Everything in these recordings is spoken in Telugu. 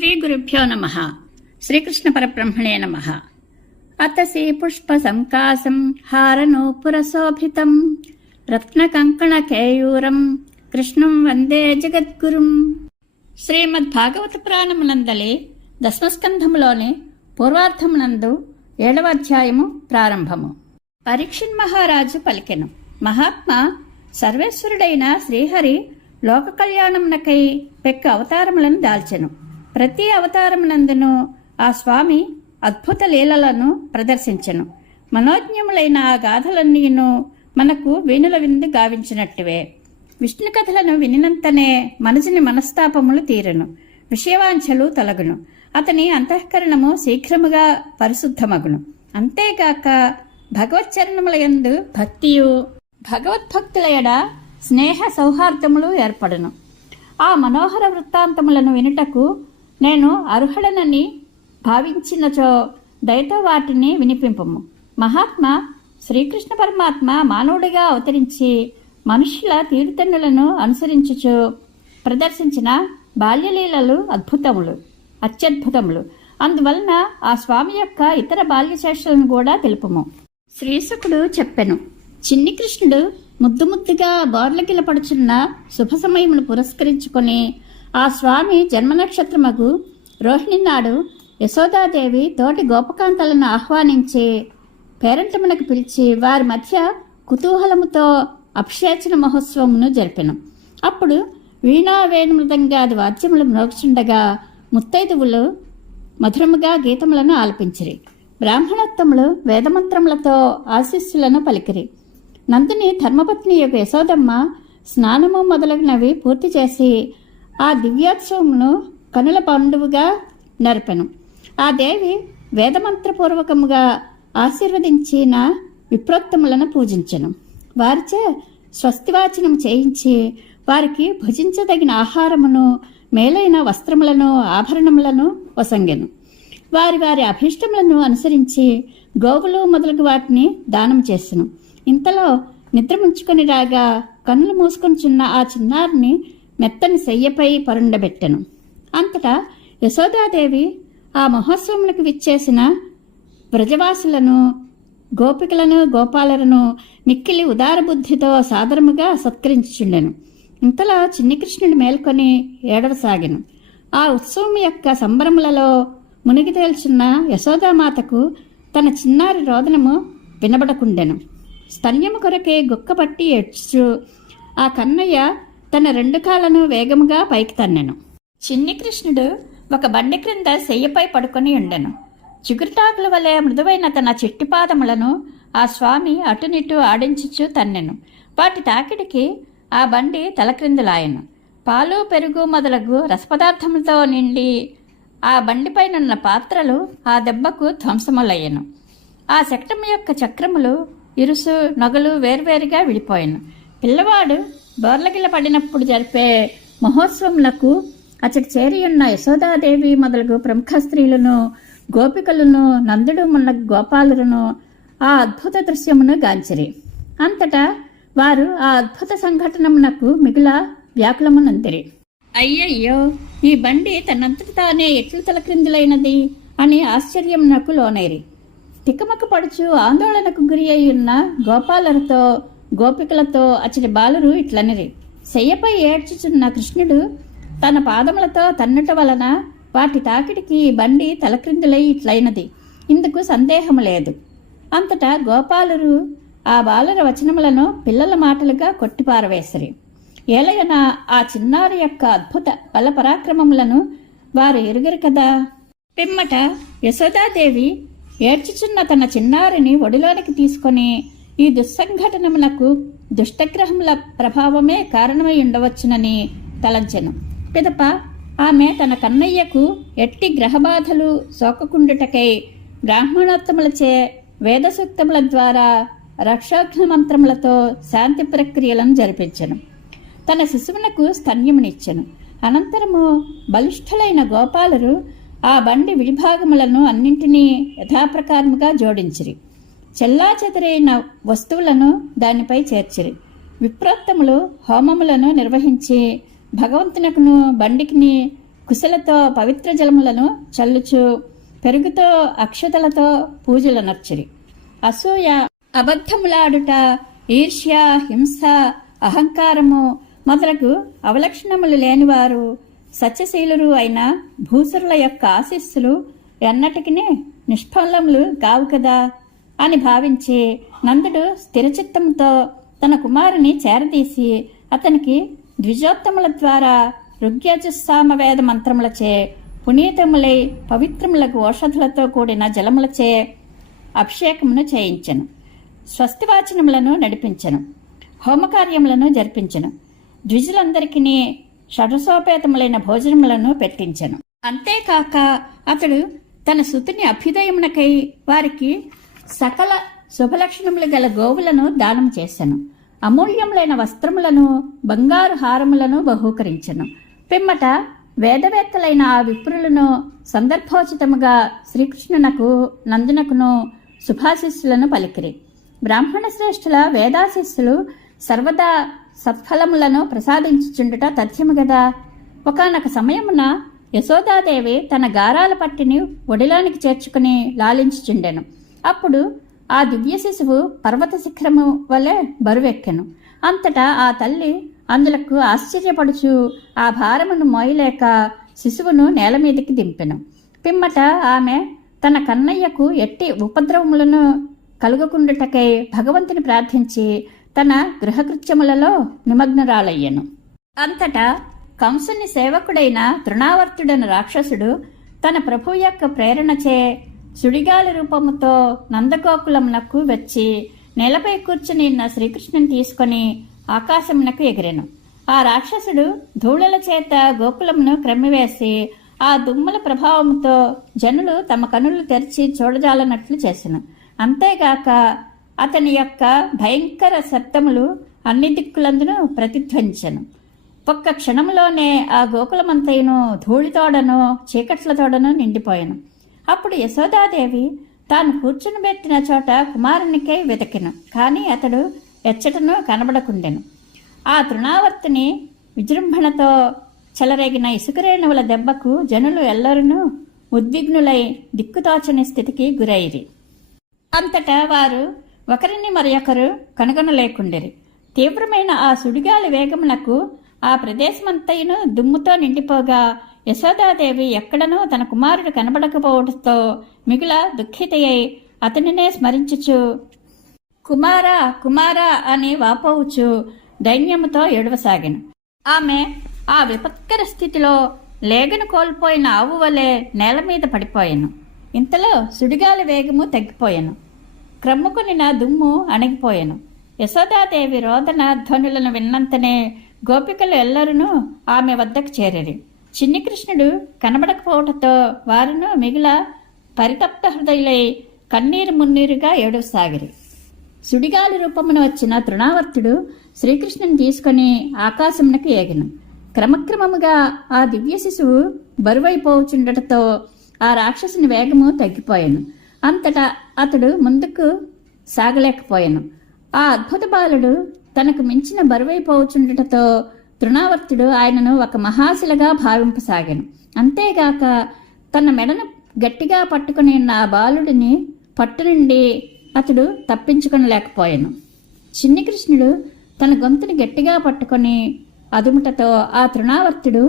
శ్రీ గురుభ్యో నమ. శ్రీకృష్ణ పరబ్రహ్మణే నమ. అతసి పుష్ప సంకాసం హారనూపురశోభితం రత్నకంకణకేయూరం కృష్ణం వందే జగద్గురుం. శ్రీమద్ భాగవత పురాణమునందలి దశమస్కంధములోని పూర్వార్థమునందు ఏడవ అధ్యాయము ప్రారంభము. పరీక్షిన్ మహారాజు పలికెను. మహాత్మా సర్వేశ్వరుడైన శ్రీహరి లోక కళ్యాణమునకై పెక్క అవతారములను దాల్చెను. ప్రతి అవతారమునందును ఆ స్వామి అద్భుత లీలలను ప్రదర్శించెను. మనోజ్ఞములైన ఆ గాథలన్నీను మనకు వీణుల విందు గావించినట్టువే. విష్ణు కథలను వినినంతనే మనసుని మనస్తాపములు తీరను. విషయవాంఛలు తొలగును. అతని అంతఃకరణము శీఘ్రముగా పరిశుద్ధమగును. అంతేగాక భగవచ్చరణముల యందు భక్తియు భగవద్భక్తుల ఎడ స్నేహ సౌహార్దములు ఏర్పడును. ఆ మనోహర వృత్తాంతములను వినుటకు నేను అర్హుడనని భావించినచో దయతో వాటిని వినిపింపము. మహాత్మా శ్రీకృష్ణ పరమాత్మ మానవుడిగా అవతరించి మనుష్యుల తీరుతన్నులను అనుసరించుచు ప్రదర్శించిన బాల్యలీలలు అద్భుతములు అత్యద్భుతములు. అందువలన ఆ స్వామి యొక్క ఇతర బాల్యశేషలను కూడా తెలుపము. శ్రీశకుడు చెప్పెను చిన్ని కృష్ణుడు ముద్దు ముద్దుగా బోర్లకిల పడుచున్న శుభ సమయమును పురస్కరించుకొని ఆ స్వామి జన్మ నక్షత్రమగు రోహిణి నాడు యశోదాదేవి తోటి గోపకాంతలను ఆహ్వానించి పేరంటమునకు పిలిచి వారి మధ్య కుతూహలముతో అభిషేచన మహోత్సవమును జరిపెను. అప్పుడు వీణా వేణుమృదంగాది వాద్యములు మ్రోగుచుండగా ముత్తైదువులు మధురముగా గీతములను ఆలపించిరి. బ్రాహ్మణోత్తములు వేదమంత్రములతో ఆశీస్సులను పలికిరి. నందుని ధర్మపత్ని యొక్క యశోదమ్మ స్నానము మొదలగునవి పూర్తి చేసి ఆ దివ్యోత్సవమును కనుల పండువుగా నరపెను ఆ దేవి వేదమంత్రపూర్వకముగా ఆశీర్వదించిన విప్రోక్తములను పూజించను. వారిచే స్వస్తివాచనం చేయించి వారికి భుజించదగిన ఆహారమును మేలైన వస్త్రములను ఆభరణములను వసంగెను. వారి వారి అభీష్టములను అనుసరించి గోవులు మొదలగు వాటిని దానం చేసెను. ఇంతలో నిద్ర ముంచుకొని రాగా కన్నులు మూసుకొనిచున్న ఆ చిన్నారిని మెత్తని శయ్యపై పరుండబెట్టెను. అంతటా యశోదాదేవి ఆ మహోత్సవములకు విచ్చేసిన వ్రజవాసులను గోపికలను గోపాలలను మిక్కిలి ఉదారబుద్ధితో సాదరముగా సత్కరించుచుండెను. ఇంతలో చిన్ని కృష్ణుడు మేల్కొని ఏడవసాగెను. ఆ ఉత్సవం యొక్క సంబరములలో మునిగి తేల్చున్న యశోదామాతకు తన చిన్నారి రోదనము వినబడకుండెను. స్తన్యము కొరకే గుక్కపట్టి ఏడ్చు ఆ కన్నయ్య తన రెండు కాళ్ళను వేగముగా పైకి తన్నెను. చిన్ని కృష్ణుడు ఒక బండి క్రింద శయ్యపై పడుకొని ఉండెను. చిగురుటాకుల వలె మృదువైన తన చెట్టి పాదములను ఆ స్వామి అటునిటు ఆడించుచు తన్నెను. వాటి తాకిడికి ఆ బండి తలక్రిందులాయను పాలు పెరుగు మొదలగు రసపదార్థములతో నిండి ఆ బండిపైనున్న పాత్రలు ఆ దెబ్బకు ధ్వంసములయ్యను. ఆ శకటం యొక్క చక్రములు ఇరుసు నగలు వేర్వేరుగా విడిపోయాను. పిల్లవాడు బోర్లగిల పడినప్పుడు జరిపే మహోత్సవములకు అచ్చటి చేరి ఉన్న యశోదాదేవి మొదలగు ప్రముఖ స్త్రీలను గోపికలను నందుడు మున్న గోపాలులను ఆ అద్భుత దృశ్యమును గాంచిరి. అంతటా వారు ఆ అద్భుత సంఘటనమునకు మిగుల వ్యాకులమునందిరి అయ్యయ్యో ఈ బండి తనంతటి తానే ఎట్లు తలక్రిందులైనది అని ఆశ్చర్యమునకు లోనైరి. తికమక పడుచు ఆందోళనకు గురి అయి ఉన్న గోపాలతో గోపికలతో అచ్చటి బాలురు ఇట్లనిరి. శయ్యపై ఏడ్చుచున్న కృష్ణుడు తన పాదములతో తన్నుట వలన వాటి తాకిడికి బండి తలక్రిందులై ఇట్లయినది. ఇందుకు సందేహము లేదు. అంతటా గోపాలురు ఆ బాలుర వచనములను పిల్లల మాటలుగా కొట్టిపారవేసిరి. ఏలయన ఆ చిన్నారి యొక్క అద్భుత బలపరాక్రమములను వారు ఎరుగరు కదా. పిమ్మట యశోదాదేవి ఏడ్చుచున్న తన చిన్నారిని ఒడిలోనికి తీసుకొని ఈ దుస్సంఘటనములకు దుష్టగ్రహముల ప్రభావమే కారణమై ఉండవచ్చునని తలంచెను. పిదప ఆమె తన కన్నయ్యకు ఎట్టి గ్రహబాధలు సోకకుండుటకై బ్రాహ్మణోత్తములచే వేదసూక్తముల ద్వారా రక్షాఘ్న మంత్రములతో శాంతి ప్రక్రియలను జరిపించను. తన శిశువునకు స్తన్యమునిచ్చెను. అనంతరము బలిష్ఠులైన గోపాలరు ఆ బండి విడిభాగములను అన్నింటినీ యథాప్రకారముగా జోడించిరి. చెల్లా చెదరైన వస్తువులను దానిపై చేర్చిరి. విప్రోత్తములు హోమములను నిర్వహించి భగవంతునకును బండికిని కుశలతో పవిత్ర జలములను చల్లుచు పెరుగుతో అక్షతలతో పూజలు నర్చిరి. అసూయ అబద్ధములాడుట ఈర్ష్య హింస అహంకారము మొదలగు అవలక్షణములు లేనివారు సత్యశీలురు అయిన భూసురుల యొక్క ఆశీస్సులు ఎన్నటికీ నిష్ఫలములు కావు కదా. అని భావించి నందుడు స్థిరచిత్తంతో తన కుమారుని చేరదీసి అతనికి ద్విజోత్తముల ద్వారా ఋగ్యజస్సామ వేద మంత్రములచే పునీతములై పవిత్రములకు ఔషధులతో కూడిన జలములచే అభిషేకమును చేయించను. స్వస్తివాచనములను నడిపించను. హోమకార్యములను జరిపించను. ద్విజులందరికీ షడసోపేతములైన భోజనములను పెట్టించను. అంతేకాక అతడు తన సుతుని అభ్యుదయమునకై వారికి సకల శుభలక్షణములు గల గోవులను దానం చేశాను అమూల్యములైన వస్త్రములను బంగారు హారములను బహూకరించెను. పిమ్మట వేదవేత్తలైన ఆ విప్రులను సందర్భోచితముగా శ్రీకృష్ణునకు నందునకును శుభాశిస్సులను పలికిరి. బ్రాహ్మణ శ్రేష్ఠుల వేదాశిస్సులు సర్వదా సత్ఫలములను ప్రసాదించుచుండుట తథ్యము గదా? ఒకనొక సమయమున యశోదాదేవి తన గారాల పట్టిని ఒడిలోనికి చేర్చుకుని లాలించుచుండెను. అప్పుడు ఆ దివ్య శిశువు పర్వత శిఖరము వలె బరువెక్కెను. అంతటా ఆ తల్లి అందులకు ఆశ్చర్యపడుచు ఆ భారమును మోయలేక శిశువును నేల మీదకి దింపెను. పిమ్మట ఆమె తన కన్నయ్యకు ఎట్టి ఉపద్రవములను కలుగకుండుటకై భగవంతుని ప్రార్థించి తన గృహకృత్యములలో నిమగ్నరాలయ్యను. అంతటా కంసుని సేవకుడైన తృణావర్తుడైన రాక్షసుడు తన ప్రభు యొక్క ప్రేరణచే సుడిగాలి రూపముతో నందగోకులమునకు వచ్చి నేలపై కూర్చుని ఉన్న శ్రీకృష్ణుని తీసుకొని ఆకాశమునకు ఎగిరెను. ఆ రాక్షసుడు ధూళల చేత గోకులమును క్రమ్మివేసి ఆ దుమ్ముల ప్రభావంతో జనులు తమ కనులు తెరిచి చూడజాలనట్లు చేసెను. అంతేగాక అతని యొక్క భయంకర శబ్దములు అన్ని దిక్కులందును ప్రతిధ్వంచను ఒక్క క్షణంలోనే ఆ గోకులమంతయును ధూళితోడను చీకట్లతోడను నిండిపోయాను. అప్పుడు యశోదాదేవి తాను కూర్చుని పెట్టిన చోట కుమారునికై వెతికెను కానీ అతడు ఎచ్చటను కనబడకుండెను. ఆ తృణావర్తిని విజృంభణతో చెలరేగిన ఇసుకరేణువుల దెబ్బకు జనులు ఎల్లరూ ఉద్విగ్నులై దిక్కుతోచని స్థితికి గురైరి. అంతటా వారు ఒకరిని మరొకరు కనుగొనలేకుండిరి. తీవ్రమైన ఆ సుడిగాలి వేగమునకు ఆ ప్రదేశమంతయును దుమ్ముతో నిండిపోగా యశోదాదేవి ఎక్కడనూ తన కుమారుడు కనబడకపోవడంతో మిగుల దుఃఖితయ్యై అతనినే స్మరించుచు కుమారా కుమారా అని వాపోవుచు దైన్యముతో ఏడవసాగాను. ఆమె ఆ విపత్కర స్థితిలో లేగను కోల్పోయిన ఆవు వలె నేల మీద పడిపోయాను. ఇంతలో సుడిగాలి వేగము తగ్గిపోయాను. క్రమ్ముకునిన దుమ్ము అణిగిపోయాను. యశోదాదేవి రోదన ధ్వనులను విన్నంతనే గోపికలు ఎల్లరూ ఆమె వద్దకు చేరిరి. చిన్ని కృష్ణుడు కనబడకపోవటంతో వారును మిగిల పరితప్త హృదయులై కన్నీరు మున్నీరుగా ఏడవసాగిరి సుడిగాలి రూపమున వచ్చిన తృణావర్తుడు శ్రీకృష్ణుని తీసుకొని ఆకాశమునకు ఏగను. క్రమక్రమముగా ఆ దివ్య శిశువు బరువైపోవచుండటతో ఆ రాక్షసుని వేగము తగ్గిపోయాను. అంతటా అతడు ముందుకు సాగలేకపోయాను. ఆ అద్భుత బాలుడు తనకు మించిన బరువైపోవచుండటతో తృణావర్తుడు ఆయనను ఒక మహాశిలగా భావింపసాగాను. అంతేగాక తన మెడను గట్టిగా పట్టుకుని నా బాలుడిని పట్టు నుండి అతడు తప్పించుకొనలేకపోయాను. చిన్ని కృష్ణుడు తన గొంతుని గట్టిగా పట్టుకొని అదుముటతో ఆ తృణావర్తుడు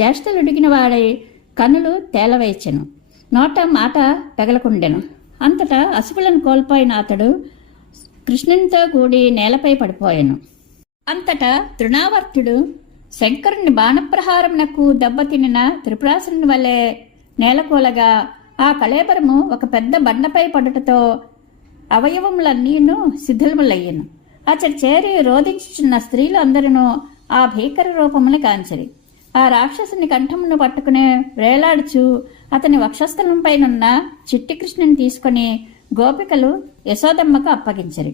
చేష్టలుడిగిన వాడై కన్నులు తేలవేచెను నోట మాట పెగలకుండెను. అంతటా అసుపులను కోల్పోయిన అతడు కృష్ణునితో కూడి నేలపై పడిపోయాను. అంతటా తృణావర్తుడు శంకరుని బాణప్రహారమునకు దెబ్బతినిన త్రిపురాసుని వలె నేలకూలగా ఆ కళేబరము ఒక పెద్ద బండపై పడుటతో అవయవములన్నీను శిథిలములయ్యను అతడు చేరి రోధించుచున్న స్త్రీలందరూ ఆ భీకర రూపమును కాంచరి. ఆ రాక్షసుని కంఠమును పట్టుకుని వేలాడుచు అతని వక్షస్థలంపైనున్న చిట్టి కృష్ణుని తీసుకొని గోపికలు యశోదమ్మకు అప్పగించరి.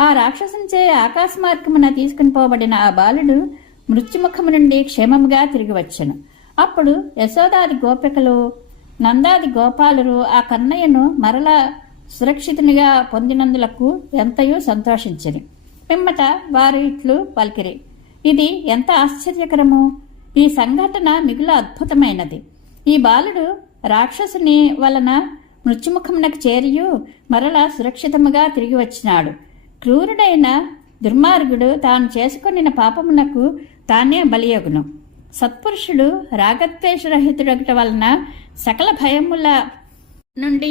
ఆ రాక్షసునిచే ఆకాశ మార్గమున తీసుకుని పోబడిన ఆ బాలుడు మృత్యుముఖము నుండి క్షేమముగా తిరిగి వచ్చెను. అప్పుడు యశోదాది గోపికలు నందాది గోపాలురు ఆ కన్నయ్యను మరలా సురక్షితునిగా పొందినందులకు ఎంతయో సంతోషించిరి పిమ్మట వారు ఇట్లు పలికిరి ఇది ఎంత ఆశ్చర్యకరము! ఈ సంఘటన మిగులు అద్భుతమైనది. ఈ బాలుడు రాక్షసుని వలన మృత్యుముఖమునకు చేరియు మరలా సురక్షితముగా తిరిగి వచ్చినాడు. క్రూరుడైన దుర్మార్గుడు తాను చేసుకుని పాపమునకు తానే బలియోగును. సత్పురుషుడు రాగద్వేషరహితుడగట వలన సకల భయముల నుండి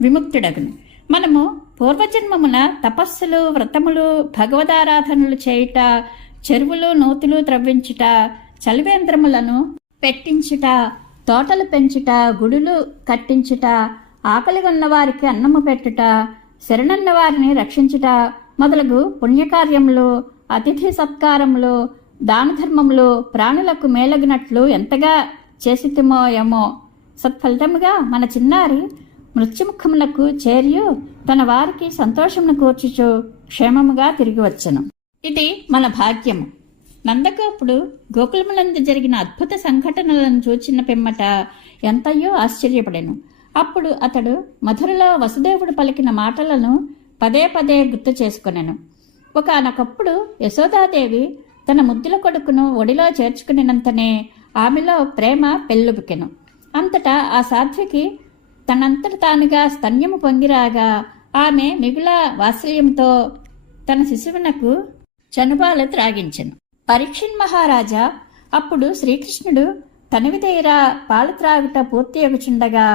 విముక్తుడగును. మనము పూర్వజన్మమున తపస్సులు వ్రతములు భగవదారాధనలు చేయుట చెరువులు నూతులు త్రవ్వించుట చలివేంద్రములను పెట్టించుట తోటలు పెంచుట గుడులు కట్టించుట ఆకలి ఉన్నవారికి అన్నము పెట్టుట శరణన్న వారిని రక్షించుట మొదలగు పుణ్యకార్యంలో అతిథి సత్కారంలో దాన ప్రాణులకు మేలగినట్లు ఎంతగా చేసితిమో ఏమో. సత్ఫలితముగా మన చిన్నారి మృత్యుముఖమునకు చేరియు తన వారికి సంతోషమును కూర్చుచు క్షేమముగా తిరిగి వచ్చను. ఇది మన భాగ్యము. నందగోపుడు గోకులములందు జరిగిన అద్భుత సంఘటనలను చూచిన పిమ్మట ఎంతయో ఆశ్చర్యపడెను. అప్పుడు అతడు మధురలో వసుదేవుడు పలికిన మాటలను పదే పదే గుర్తు చేసుకునేను. ఒకనొకప్పుడు యశోదాదేవి తన ముద్దుల కొడుకును ఒడిలో చేర్చుకునినంతనే ఆమెలో ప్రేమ పెళ్ళుబుకెను అంతటా ఆ సాధ్వికి తనంతట తానుగా స్తన్యము పొంగిరాగా ఆమె మిగుల వాత్సల్యంతో తన శిశువునకు చనుబాలు త్రాగించెను. పరీక్షిన్ మహారాజా అప్పుడు శ్రీకృష్ణుడు తనివిదేరా పాలు త్రాగుట పూర్తి ఎగుచుండగా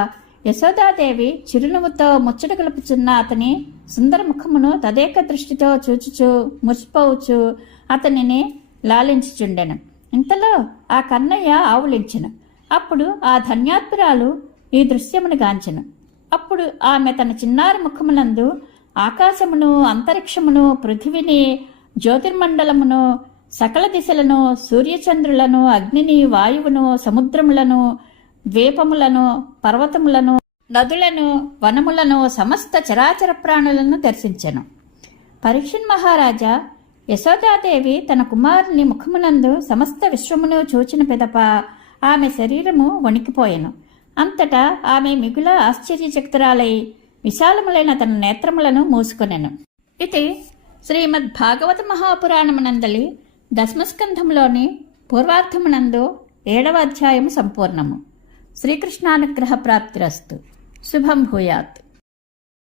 యశోదాదేవి చిరునవ్వుతో ముచ్చట కలుపుచున్న అతని సుందర ముఖమును తదేక దృష్టితో చూచుచూ ముసిపోవచ్చు అతనిని లాలించుచుండెను. ఇంతలో ఆ కన్నయ్య ఆవులించెను. అప్పుడు ఆ ధన్యాత్పురాలు ఈ దృశ్యమును గాంచెను. అప్పుడు ఆమె తన చిన్నారి ముఖమునందు ఆకాశమును అంతరిక్షమును పృథివిని జ్యోతిర్మండలమును సకల దిశలను సూర్యచంద్రులను అగ్నిని వాయువును సముద్రములను ద్వీపములను పర్వతములను నదులను వనములను సమస్త చరాచర ప్రాణులను దర్శించెను. పరీక్షన్ మహారాజా యశోదాదేవి తన కుమారుని ముఖమునందు సమస్త విశ్వమును చూచిన పిదప ఆమె శరీరము వణికిపోయెను. అంతటా ఆమె మిగుల ఆశ్చర్యచక్తురాలై విశాలములైన తన నేత్రములను మూసుకొనెను. ఇది శ్రీమద్ భాగవత మహాపురాణమునందలి దశమస్కంధంలోని పూర్వార్థమునందు ఏడవ అధ్యాయము సంపూర్ణము. श्रीकृष्णानुग्रहप्राप्तिरस्तु शुभम भूयात्